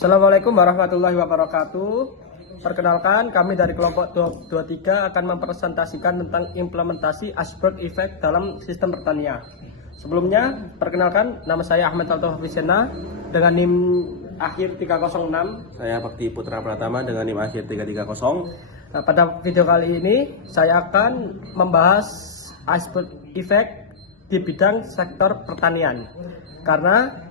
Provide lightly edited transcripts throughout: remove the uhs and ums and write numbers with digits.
Assalamualaikum warahmatullahi wabarakatuh. Perkenalkan, kami dari kelompok 23 akan mempresentasikan tentang implementasi iceberg effect dalam sistem pertanian. Sebelumnya, perkenalkan, nama saya Ahmad Alto Visena dengan NIM akhir 306. Saya Bakti Putra Pratama dengan NIM akhir 330. Nah, pada video kali ini, saya akan membahas iceberg effect di bidang sektor pertanian. Karena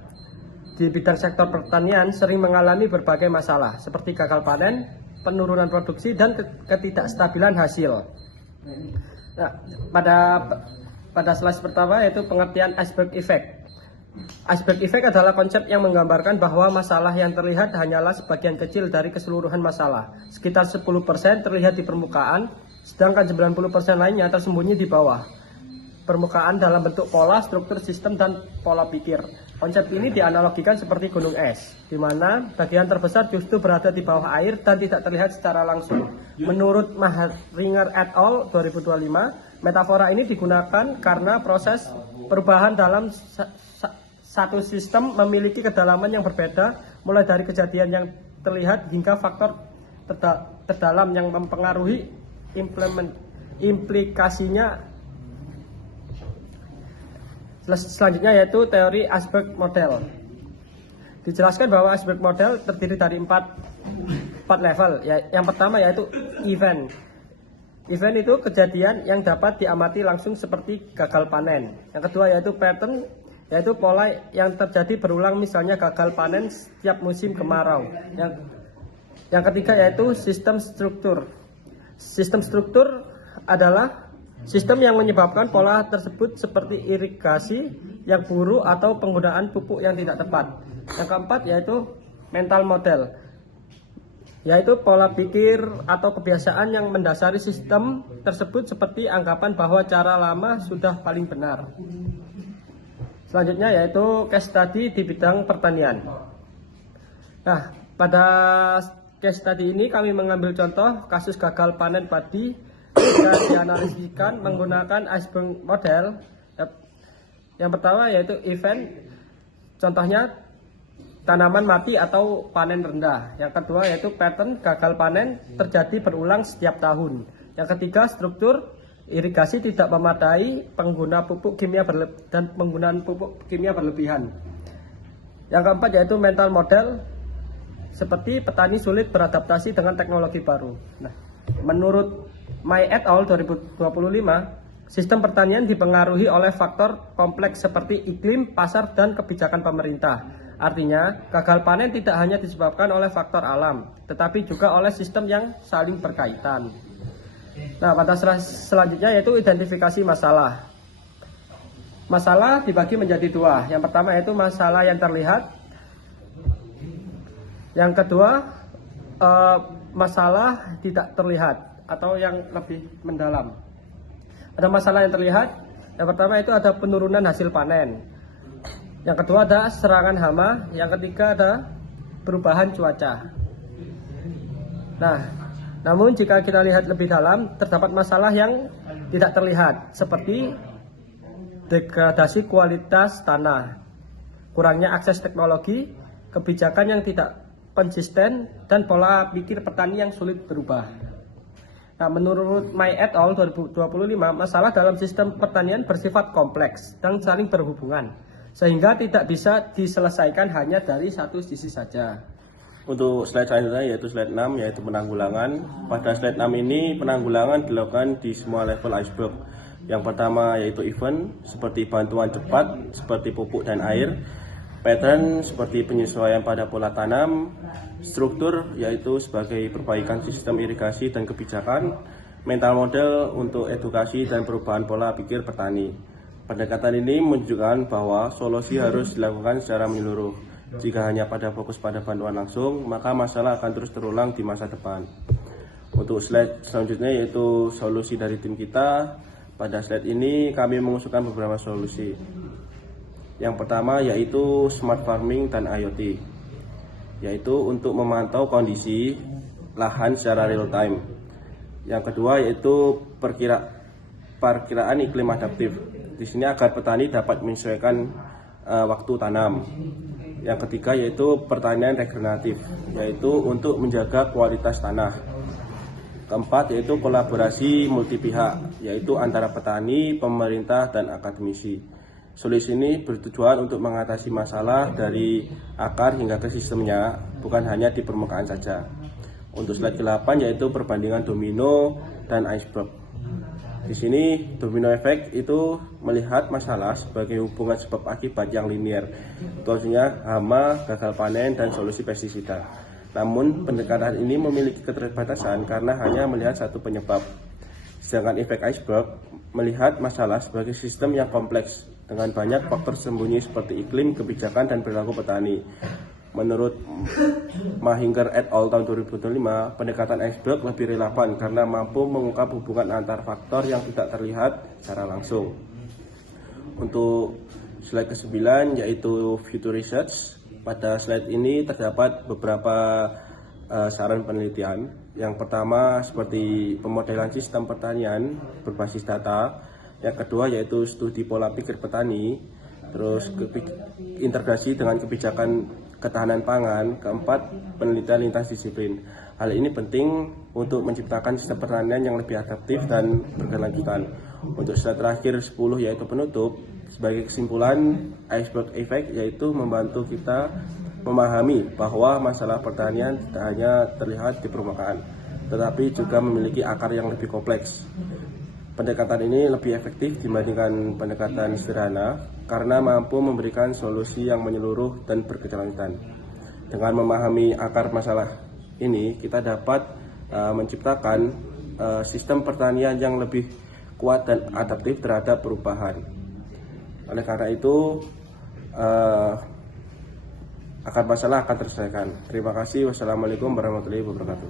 di bidang sektor pertanian sering mengalami berbagai masalah seperti gagal panen, penurunan produksi, dan ketidakstabilan hasil. Nah, pada slide pertama yaitu pengertian iceberg effect. Iceberg effect adalah konsep yang menggambarkan bahwa masalah yang terlihat hanyalah sebagian kecil dari keseluruhan masalah. Sekitar 10% terlihat di permukaan, sedangkan 90% lainnya tersembunyi di bawah permukaan dalam bentuk pola, struktur, sistem, dan pola pikir. Konsep ini dianalogikan seperti gunung es, di mana bagian terbesar justru berada di bawah air dan tidak terlihat secara langsung. Menurut Maharinger et al. 2025, metafora ini digunakan karena proses perubahan dalam satu sistem memiliki kedalaman yang berbeda, mulai dari kejadian yang terlihat hingga faktor terdalam yang mempengaruhi implikasinya. Selanjutnya yaitu teori iceberg model. Dijelaskan bahwa iceberg model terdiri dari empat level. Yang pertama yaitu event. Event itu kejadian yang dapat diamati langsung seperti gagal panen. Yang kedua yaitu pattern, yaitu pola yang terjadi berulang, misalnya gagal panen setiap musim kemarau. Yang ketiga yaitu sistem struktur. Sistem struktur adalah sistem yang menyebabkan pola tersebut seperti irigasi yang buruk atau penggunaan pupuk yang tidak tepat. Yang keempat yaitu mental model, yaitu pola pikir atau kebiasaan yang mendasari sistem tersebut seperti anggapan bahwa cara lama sudah paling benar. Selanjutnya yaitu case study di bidang pertanian. Nah, pada case study ini kami mengambil contoh kasus gagal panen padi jika dianalisikan menggunakan iceberg model. Yang pertama yaitu event, contohnya tanaman mati atau panen rendah. Yang kedua yaitu pattern, gagal panen terjadi berulang setiap tahun. Yang ketiga struktur, irigasi tidak memadai, penggunaan pupuk kimia berlebihan. Yang keempat yaitu mental model, seperti petani sulit beradaptasi dengan teknologi baru. Nah, menurut May et al. 2025, sistem pertanian dipengaruhi oleh faktor kompleks seperti iklim, pasar, dan kebijakan pemerintah. Artinya, gagal panen tidak hanya disebabkan oleh faktor alam, tetapi juga oleh sistem yang saling berkaitan. Nah, pada selanjutnya yaitu identifikasi masalah. Masalah dibagi menjadi dua. Yang pertama yaitu masalah yang terlihat. Yang kedua, masalah tidak terlihat atau yang lebih mendalam. Ada masalah yang terlihat. Yang pertama itu ada penurunan hasil panen. Yang kedua ada serangan hama. Yang ketiga ada perubahan cuaca. Nah, namun jika kita lihat lebih dalam, terdapat masalah yang tidak terlihat, seperti degradasi kualitas tanah, kurangnya akses teknologi, kebijakan yang tidak konsisten, dan pola pikir petani yang sulit berubah. Nah, menurut May et al. 2025, masalah dalam sistem pertanian bersifat kompleks dan saling berhubungan, sehingga tidak bisa diselesaikan hanya dari satu sisi saja. Untuk slide selanjutnya yaitu slide 6, yaitu penanggulangan. Pada slide 6 ini penanggulangan dilakukan di semua level iceberg. Yang pertama yaitu event, seperti bantuan cepat seperti pupuk dan air. Pattern seperti penyesuaian pada pola tanam. Struktur yaitu sebagai perbaikan sistem irigasi dan kebijakan. Mental model untuk edukasi dan perubahan pola pikir petani. Pendekatan ini menunjukkan bahwa solusi harus dilakukan secara menyeluruh. Jika hanya fokus pada bantuan langsung, maka masalah akan terus terulang di masa depan. Untuk slide selanjutnya yaitu solusi dari tim kita. Pada slide ini kami mengusulkan beberapa solusi. Yang pertama yaitu smart farming dan IoT, yaitu untuk memantau kondisi lahan secara real time. Yang kedua yaitu perkiraan iklim adaptif. Di sini agar petani dapat menyesuaikan waktu tanam. Yang ketiga yaitu pertanian regeneratif, yaitu untuk menjaga kualitas tanah. Keempat yaitu kolaborasi multi pihak, yaitu antara petani, pemerintah, dan akademisi. Solusi ini bertujuan untuk mengatasi masalah dari akar hingga ke sistemnya, bukan hanya di permukaan saja. Untuk slide ke-8 yaitu perbandingan domino dan iceberg. Di sini domino effect itu melihat masalah sebagai hubungan sebab akibat yang linier, contohnya hama, gagal panen, dan solusi pestisida. Namun pendekatan ini memiliki keterbatasan karena hanya melihat satu penyebab. Sedangkan efek iceberg melihat masalah sebagai sistem yang kompleks dengan banyak faktor sembunyi seperti iklim, kebijakan, dan perilaku petani. Menurut Mahinger et al. Tahun 2005, pendekatan iceberg lebih relevan karena mampu mengungkap hubungan antar faktor yang tidak terlihat secara langsung. Untuk slide ke-9 yaitu future research. Pada slide ini terdapat beberapa saran penelitian. Yang pertama seperti pemodelan sistem pertanian berbasis data. Yang kedua yaitu studi pola pikir petani. Terus integrasi dengan kebijakan ketahanan pangan. Keempat, penelitian lintas disiplin. Hal ini penting untuk menciptakan sistem pertanian yang lebih adaptif dan berkelanjutan. Untuk slide terakhir 10 yaitu penutup. Sebagai kesimpulan, iceberg effect yaitu membantu kita memahami bahwa masalah pertanian tidak hanya terlihat di permukaan, tetapi juga memiliki akar yang lebih kompleks. Pendekatan ini lebih efektif dibandingkan pendekatan sederhana karena mampu memberikan solusi yang menyeluruh dan berkelanjutan. Dengan memahami akar masalah ini, kita dapat menciptakan sistem pertanian yang lebih kuat dan adaptif terhadap perubahan. Oleh karena itu, akar masalah akan terselesaikan. Terima kasih. Wassalamualaikum warahmatullahi wabarakatuh.